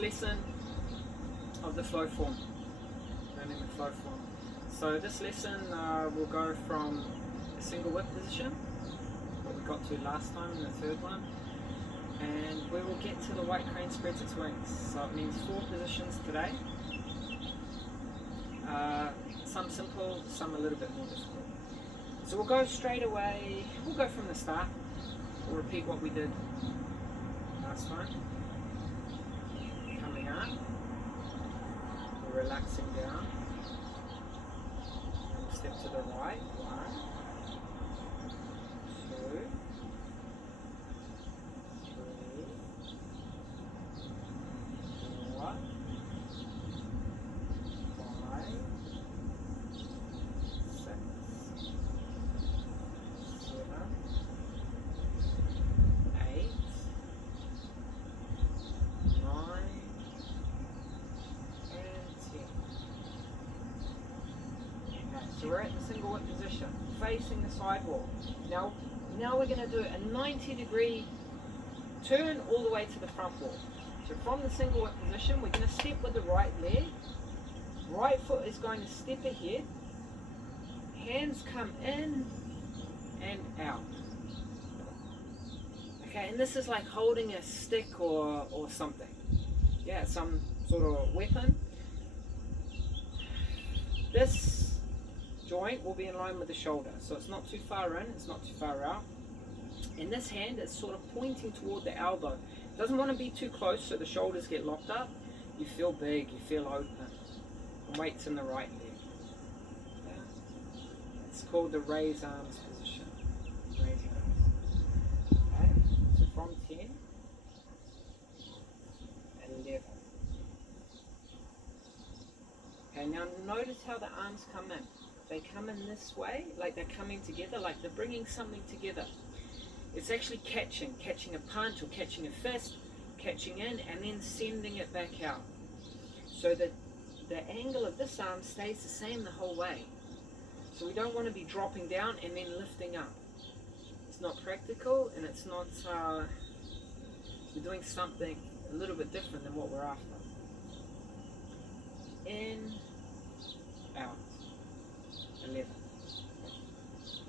lesson of the flow form, learning the flow form. So this lesson will go from a single whip position, what we got to last time in the third one, and we will get to the white crane spreads its wings. So it means 4 positions today. Some simple, some a little bit more difficult. So we'll go straight away, we'll go from the start. We'll repeat what we did last time. Coming up, we're relaxing down. And we'll step to the right. 1, 2, 3, 4, 5, 6, 7, 8, 9, and 10. Okay, so we're at the single whip position, facing the sidewall. Now we're going to do a 90-degree turn all the way to the front wall. So from the single whip position, we're going to step with the right leg. Right foot is going to step ahead. Hands come in and out. Okay, and this is like holding a stick or something. Yeah, some sort of weapon. This joint will be in line with the shoulder, so it's not too far in, it's not too far out. And this hand is sort of pointing toward the elbow. It doesn't want to be too close so the shoulders get locked up. You feel big, you feel open. The weight's in the right leg. Yeah. It's called the raise arms position. Raise arms. Okay, so from 10, 11. Okay, now notice how the arms come in. They come in this way, like they're coming together, like they're bringing something together. It's actually catching a punch or catching a fist, catching in and then sending it back out. So that the angle of this arm stays the same the whole way. So we don't want to be dropping down and then lifting up. It's not practical, and it's not, we're doing something a little bit different than what we're after. In, out. 11.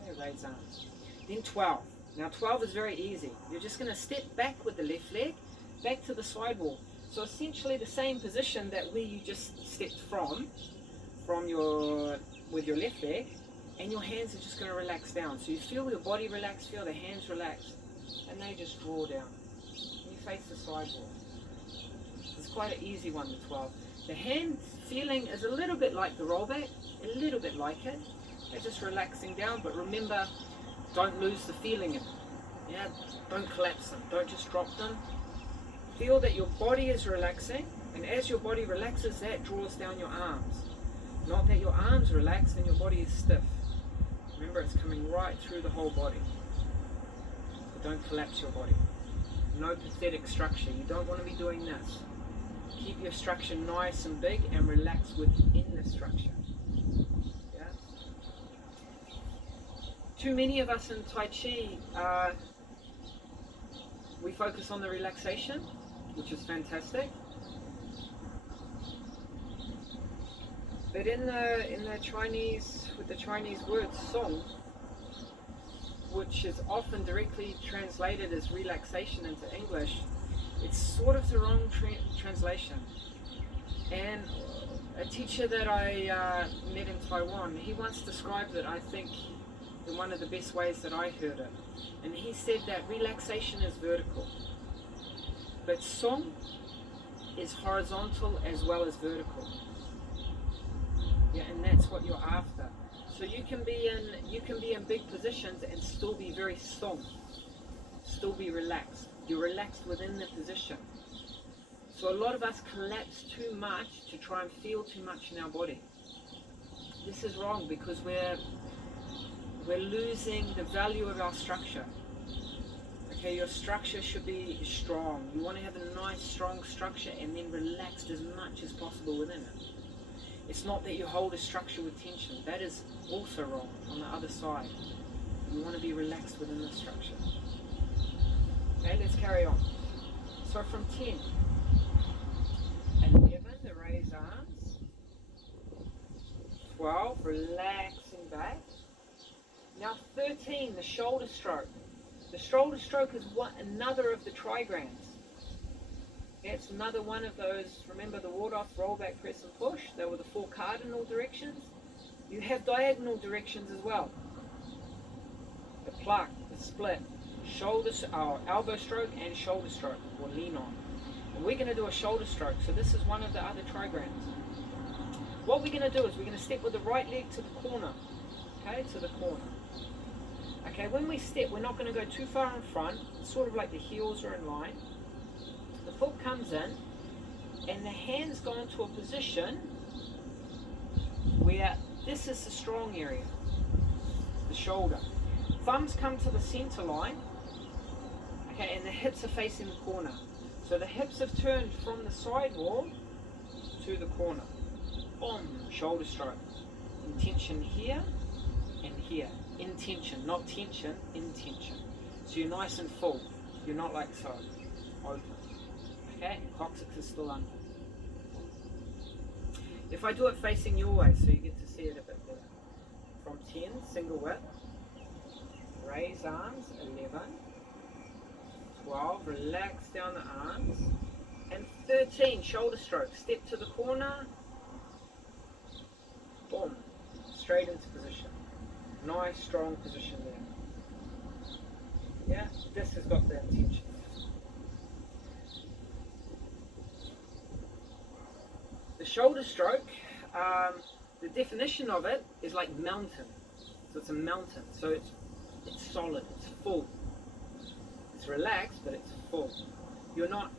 Okay, raise arms. Then 12. Now 12 is very easy. You're just going to step back with the left leg, back to the sidewall. So essentially the same position that where you just stepped with your left leg, and your hands are just going to relax down. So you feel your body relax, feel the hands relax, and they just draw down. And you face the sidewall. It's quite an easy one, the 12. The hand feeling is a little bit like the rollback, a little bit like it. They're just relaxing down, but remember, don't lose the feeling in it. Yeah, don't collapse them, don't just drop them. Feel that your body is relaxing, and as your body relaxes, that draws down your arms. Not that your arms relax and your body is stiff. Remember, it's coming right through the whole body. But don't collapse your body. No pathetic structure. You don't want to be doing this. Keep your structure nice and big and relax within the structure. Yeah? Too many of us in Tai Chi, we focus on the relaxation, which is fantastic. But in the Chinese, with the Chinese word song, which is often directly translated as relaxation into English, it's sort of the wrong translation. And a teacher that I met in Taiwan, he once described it, I think, in one of the best ways that I heard it. And he said that relaxation is vertical, but song is horizontal as well as vertical. Yeah, and that's what you're after. So you can be in big positions and still be very song, still be relaxed. You're relaxed within the position. So a lot of us collapse too much to try and feel too much in our body. This is wrong because we're losing the value of our structure. Okay, your structure should be strong. You want to have a nice, strong structure and then relaxed as much as possible within it. It's not that you hold a structure with tension. That is also wrong on the other side. You want to be relaxed within the structure. Okay, let's carry on. So from 10, relaxing back. Now 13, the shoulder stroke. The shoulder stroke is another of the trigrams. It's another one of those, remember the ward-off, roll back, press and push? They were the 4 cardinal directions. You have diagonal directions as well. The pluck, the split, elbow stroke and shoulder stroke, or lean on. And we're going to do a shoulder stroke, so this is one of the other trigrams. What we're going to do is we're going to step with the right leg to the corner, okay, to the corner. Okay, when we step, we're not going to go too far in front, sort of like the heels are in line. The foot comes in, and the hands go into a position where this is the strong area, the shoulder. Thumbs come to the center line, okay, and the hips are facing the corner. So the hips have turned from the side wall to the corner. Boom, shoulder stroke. Intention here and here. Intention, not tension, intention. So you're nice and full. You're not like so. Open. Okay, coccyx is still under. If I do it facing your way, so you get to see it a bit better. From 10, single whip. Raise arms, 11. 12, relax down the arms. And 13, shoulder stroke. Step to the corner. Boom. Straight into position. Nice, strong position there. Yeah, this has got the intention. The shoulder stroke, the definition of it is like mountain. So it's a mountain. So it's solid, it's full. It's relaxed, but it's full. You're not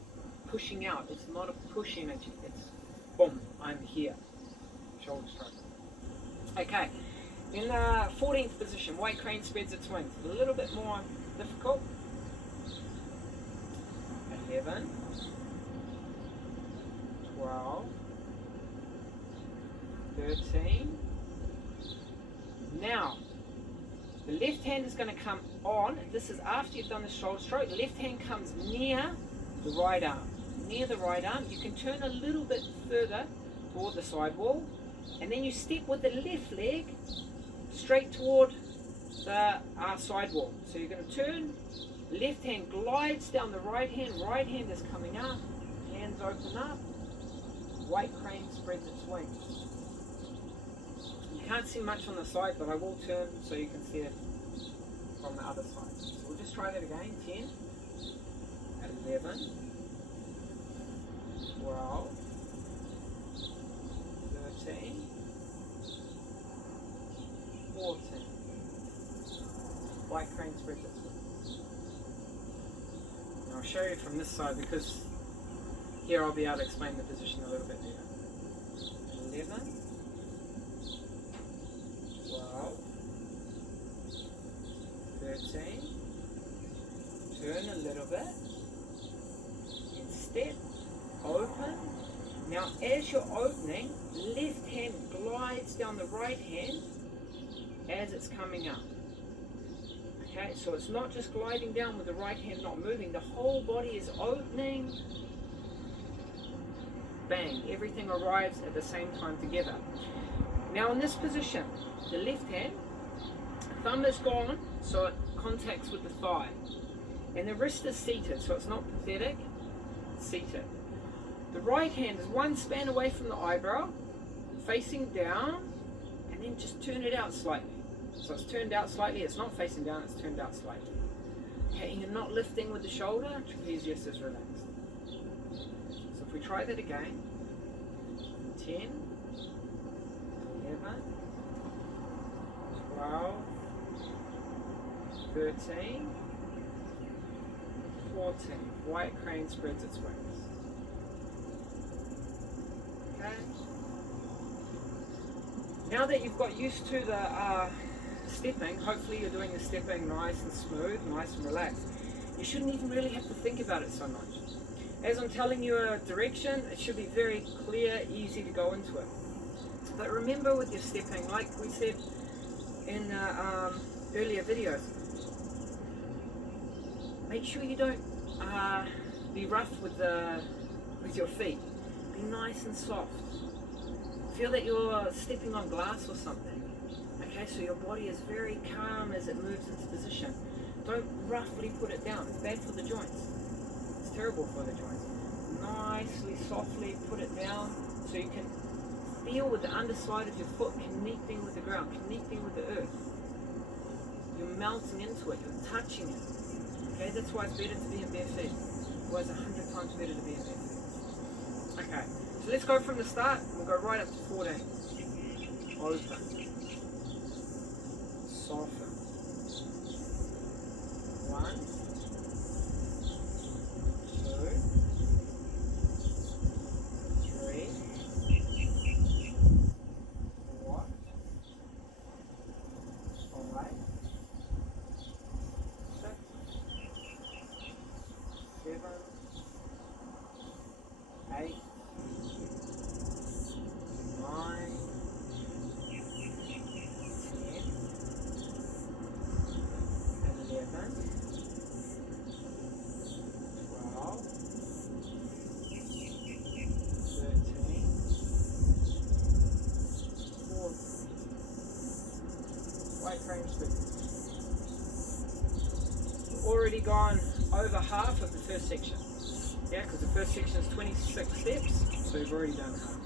pushing out. It's not a push energy. It's boom, I'm here. Shoulder stroke. Okay. In the 14th position, white crane spreads its wings. A little bit more difficult. 11, 12, 13. Now, the left hand is going to come on. This is after you've done the shoulder stroke. The left hand comes near the right arm. Near the right arm. You can turn a little bit further toward the side wall. And then you step with the left leg straight toward the side wall. So you're going to turn, left hand glides down the right hand is coming up, hands open up, white crane spreads its wings. You can't see much on the side, but I will turn so you can see it from the other side. So we'll just try that again. 10, 11, 12, 13, 14. White crane spreads its wings. Now I'll show you from this side because here I'll be able to explain the position a little bit better. 11, 12, 13, turn a little bit, and step, open. Now as you're opening, left hand glides down the right hand as it's coming up. Okay, so it's not just gliding down with the right hand not moving, the whole body is opening. Bang, everything arrives at the same time together. Now in this position, the left hand, thumb is gone, so it contacts with the thigh. And the wrist is seated, so it's not pathetic, it's seated. The right hand is one span away from the eyebrow, facing down, and then just turn it out slightly. So it's turned out slightly, it's not facing down, it's turned out slightly. Okay, and you're not lifting with the shoulder, trapezius is relaxed. So if we try that again, 10, 11, 12, 13, 14. White crane spreads its wings. Okay. Now that you've got used to the stepping, hopefully you're doing the stepping nice and smooth, nice and relaxed. You shouldn't even really have to think about it so much. As I'm telling you a direction, it should be very clear, easy to go into it. But remember with your stepping, like we said in earlier videos, make sure you don't be rough with your feet. Be nice and soft. Feel that you're stepping on glass or something. Okay, so your body is very calm as it moves into position. Don't roughly put it down. It's bad for the joints. It's terrible for the joints. Nicely, softly put it down so you can feel with the underside of your foot connecting with the ground, connecting with the earth. You're melting into it, you're touching it. Okay, that's why it's better to be in bare feet. Why it's 100 times better to be in bare feet. Okay, so let's go from the start. We'll go right up to 14. Open. Soften. 1, 2, 3, 4, 5, 6, 7, 8, 9, 10, 11, 12, 13, 14. Weight frames good. We've already gone over half of the first section. Yeah, because the first section is 26 steps, so we've already done half.